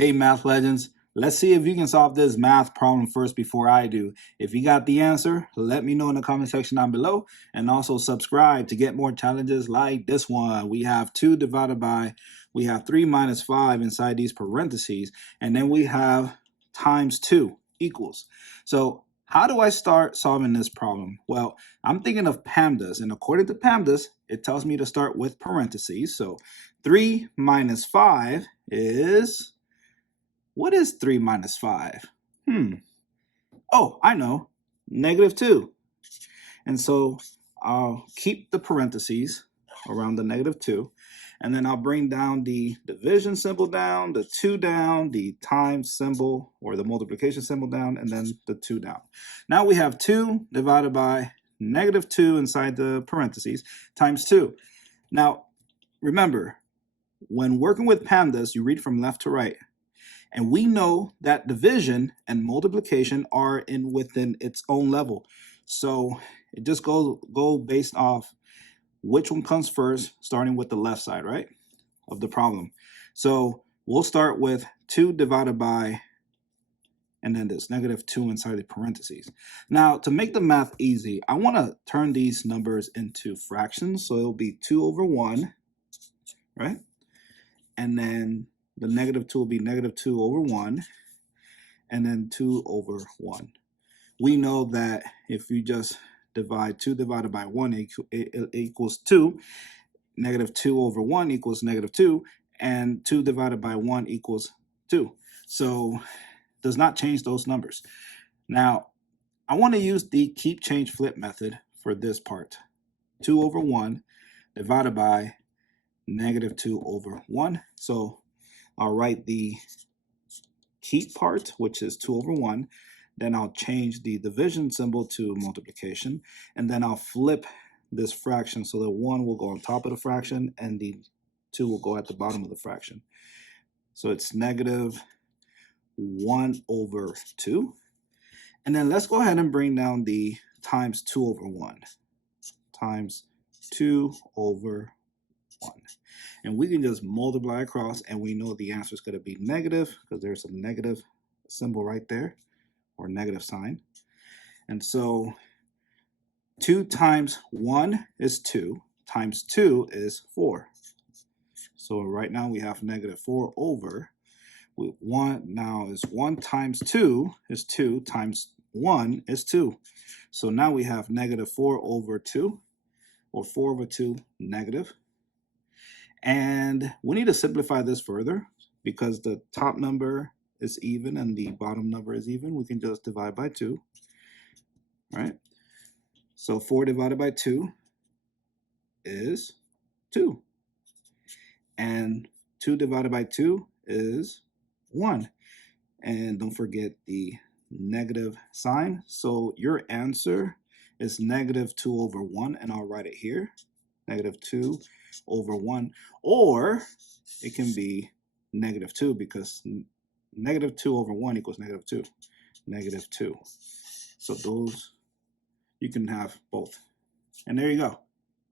Hey, math legends, let's see if you can solve this math problem first before I do. If you got the answer, let me know in the comment section down below, and also subscribe to get more challenges like this one. We have 2 divided by, we have 3 minus 5 inside these parentheses, and then we have times 2 equals. So how do I start solving this problem? Well, I'm thinking of PEMDAS, and according to PEMDAS, it tells me to start with parentheses. So 3 minus 5 is... What is 3 minus 5? Oh, I know. -2. And so I'll keep the parentheses around the -2. And then I'll bring down the division symbol down, the 2 down, the times symbol or the multiplication symbol down, and then the 2 down. Now we have 2 divided by -2 inside the parentheses times 2. Now, remember, when working with PEMDAS, you read from left to right. And we know that division and multiplication are within its own level. So it just go based off which one comes first, starting with the left side, right, of the problem. So we'll start with 2 divided by, and then this -2 inside the parentheses. Now, to make the math easy, I want to turn these numbers into fractions. So it'll be 2 over 1, right? And then the -2 will be -2 over 1, and then 2 over 1. We know that if you just divide 2 divided by 1 equals 2, -2 over 1 equals -2, and 2 divided by 1 equals 2. So does not change those numbers. Now, I want to use the keep, change, flip method for this part. 2 over 1 divided by -2 over 1. So I'll write the keep part, which is 2 over 1. Then I'll change the division symbol to multiplication. And then I'll flip this fraction so the 1 will go on top of the fraction and the 2 will go at the bottom of the fraction. So it's -1 over 2. And then let's go ahead and bring down the times 2 over 1. Times 2 over 1. And we can just multiply across, and we know the answer is going to be negative because there's a negative symbol right there, or negative sign. And so 2 times 1 is 2, times 2 is 4. So right now we have -4 over 1. Now is 1 times 2 is 2, times 1 is 2. So now we have -4 over 2, or 4 over 2 negative. And we need to simplify this further because the top number is even and the bottom number is even. We can just divide by 2, right? So 4 divided by 2 is 2. And 2 divided by 2 is 1. And don't forget the negative sign. So your answer is -2 over 1, and I'll write it here, -2 over 1, or it can be -2 because -2 over 1 equals -2, -2. So those, you can have both. And there you go.